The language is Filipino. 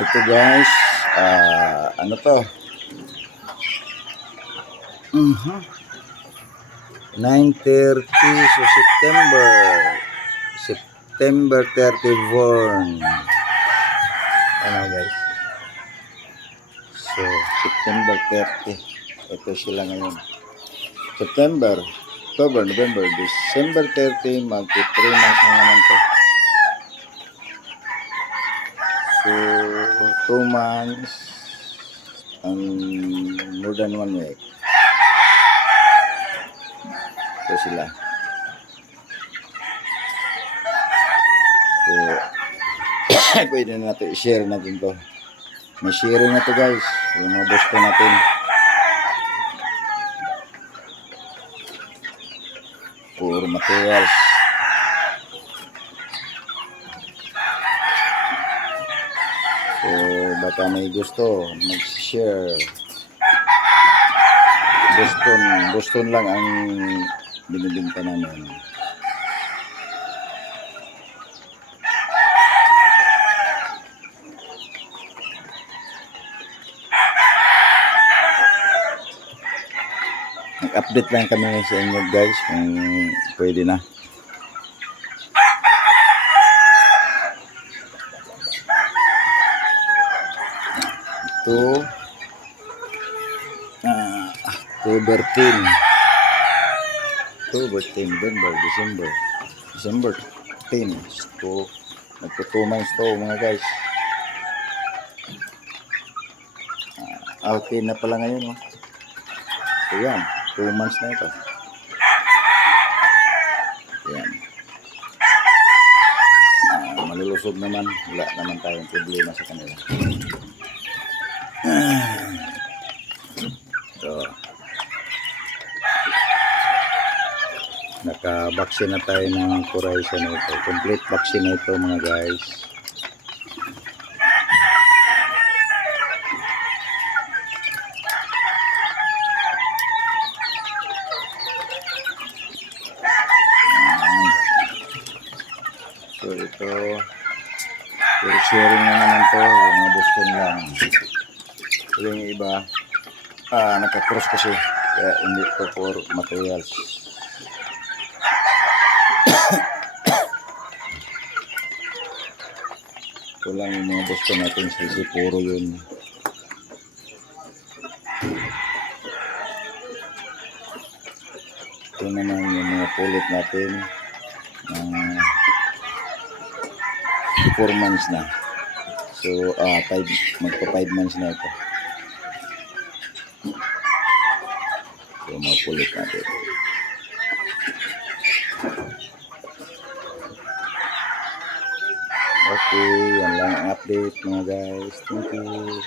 Ito guys, ano to? 9:30 so September 31. Ano guys? So September 30. Ito sila ngayon. September, October, November, December 30, magti 3 months na naman to. So 2 months and more than 1 week. Ito sila. So pwede na natin i-share natin to. May sharing na to guys. Yung mga boss ko natin. Puro materials. So baka may gusto mag-share. Boston lang ang binibinta namin. Nag-update lang kami sa inyo guys kung pwede na. Ito October 10, November, December 10. So nagpo 2 months to mga guys. Okay na pala ngayon. So yan, 2 months na ito. Yan. Malulusog naman. Wala naman tayong problema sa kanila. So, naka-vaccine na tayo ng Coryza na ito. Complete vaccine na ito mga guys. So ito, sharing na naman to, yung mga Boston lang. Yung iba, naka-cross kasi, kaya hindi to for materials. Ito lang yung mga Boston natin, kasi puro yun. Ito naman yung mga pulit natin. 4 months na. So, magpa 5 months na ito. So, mapulit natin. Okay, yan lang ang update mga guys. Thank you.